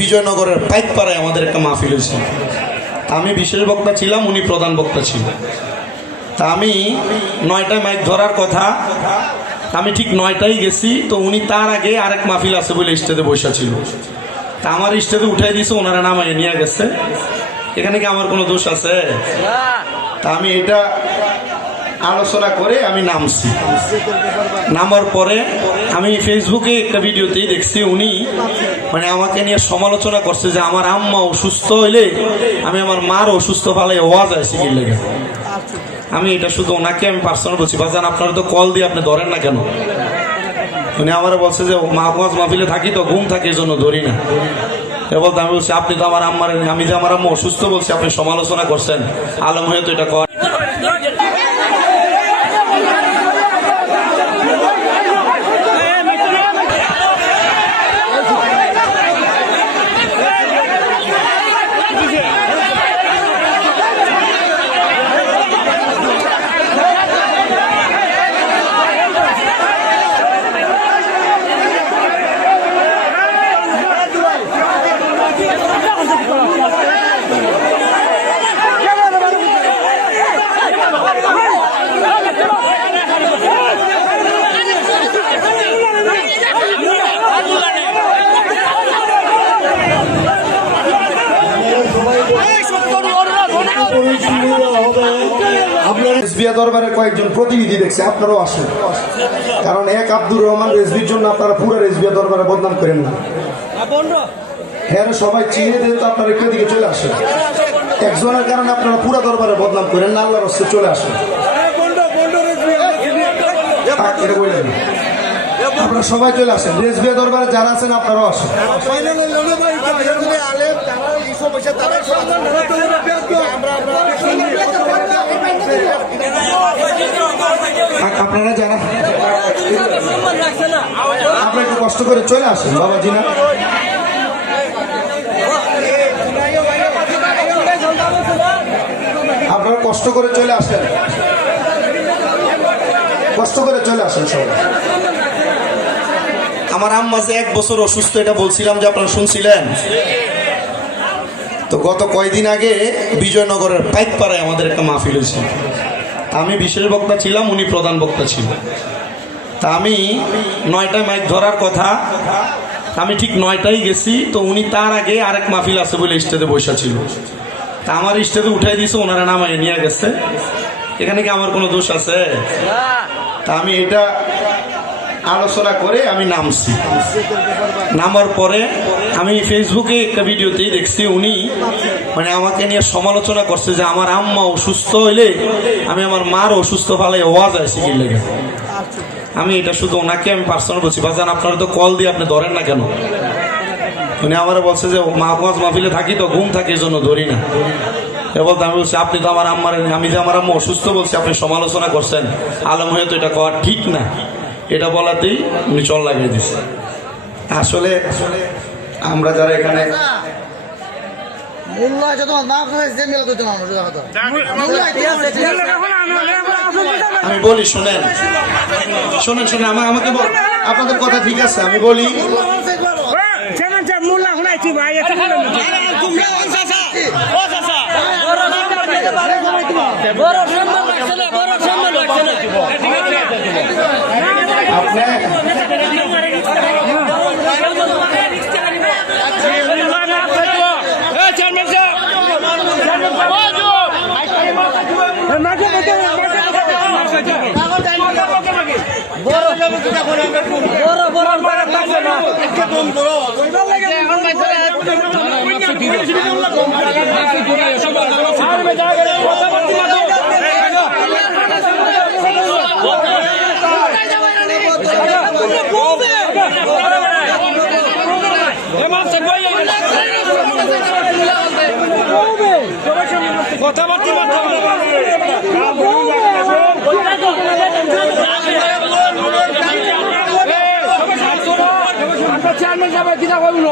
বিজয়নগরের পাইকপাড়ায় আমাদের একটা মাহফিল হয়েছিল। আমি বিশেষ বক্তা ছিলাম, উনি প্রধান বক্তা ছিলেন। তা আমি 9টায় মাইক ধরার কথা, আমি ঠিক 9টায় গেছি। তো উনি তার আগে আরেক মাহফিল আছে বলে স্টেজে বসা ছিল। তা আমার স্টেজে উঠাই দিয়েছে, ওনারা নামাইয়ে নিয়ে গেছে। এখানে কি আমার কোনো দোষ আছে? তা আমি এটা আলোচনা করে আমি নামছি। নামার পরে আমি ফেসবুকে একটা ভিডিওতেই দেখছি উনি মানে আমাকে নিয়ে সমালোচনা করছে যে আমার আম্মা অসুস্থ হইলে আমি আমার মার অসুস্থ ফালাই ওয়াজ আছে কি লেগে। আমি এটা শুধু ওনাকে আমি পার্সোনাল বলছি, বাজান আপনারা তো কল দিয়ে আপনি ধরেন না কেন? উনি আমার বলছে যে ওয়াজ মাহফিলে থাকি তো ঘুম থাকে এই জন্য ধরি না। বলতে আমি বলছি আপনি তো আমার আম্মার, আমি যে আমার আম্মা অসুস্থ বলছি আপনি সমালোচনা করছেন, আলম হয়ে তো এটা কর। দরবারের কয়েকজন প্রতিনিধি দেখছে, আপনারাও আসেন। কারণ এক আব্দুর রহমান রেজভির জন্য আপনারা পুরো রেজভিয়া দরবারে বদনাম করেন না। হ্যাঁ সবাই চিনে দিলে তো আপনারা একটু দিকে চলে আসেন। একজনের কারণে আপনারা পুরো দরবারে বদনাম করেন না, আল্লাহর রাস্তায় চলে আসেন। আপনারা সবাই চলে আসেন, রেজভিয়া দরবারে যারা আছেন আপনারাও আসেন। আপনারা যারা আপনারা একটু কষ্ট করে চলে আসেন বাবাজি না। আপনারা কষ্ট করে চলে আসেন, কষ্ট করে চলে আসেন সবাই। আমার আম্মা যে 1 বছর অসুস্থ এটা বলছিলাম যে আপনারা শুনছিলেন তো। গত কয়েকদিন আগে বিজয়নগরের পাইকপাড়ায় আমাদের একটা মাহফিল হয়েছিল। আমি বিশেষ বক্তা ছিলাম, উনি প্রধান বক্তা ছিলেন। তা আমি 9টায় মাইক ধরার কথা, আমি ঠিক 9টায় গেছি। তো উনি তার আগে আরেক মাহফিল আছে বলে স্টেজে বসা ছিল। তা আমার স্টেজে উঠাই দিয়েছে, ওনারা নামাইয়ে নিয়ে গেছে। এখানে কি আমার কোনো দোষ আছে? তা আমি এটা আলোচনা করে আমি নামছি। নামার পরে আমি ফেসবুকে একটা ভিডিওতেই দেখছি উনি মানে আমাকে নিয়ে সমালোচনা করছে যে আমার আম্মা অসুস্থ হইলে আমি আমার মার অসুস্থ ফালাই ওয়াজ আছে কি লেগে। আমি এটা শুধু ওনাকে আমি পার্সোনাল বলছি, বাজান আপনারা তো কল দিয়ে আপনি ধরেন না কেন? উনি আমার বলছে যে ওয়াজ মাহফিলে থাকি তো ঘুম থাকে এই জন্য ধরি না। বলতে আমি বলছি আপনি তো আমার আম্মার, আমি যে আমার আম্মা অসুস্থ বলছি আপনি সমালোচনা করছেন, আলম হয়ে তো এটা করা ঠিক না। এটা বলাতেই উনি চল লাগিয়ে দিচ্ছে। আসলে আমরা যারা এখানে আমি বলি শোনেন শোনেন শোনেন আমাকে আপনাদের কথা ঠিক আছে, আমি বলি আপনি কথাবার্তা চেয়ারম্যান সাহেব কিনা বলুন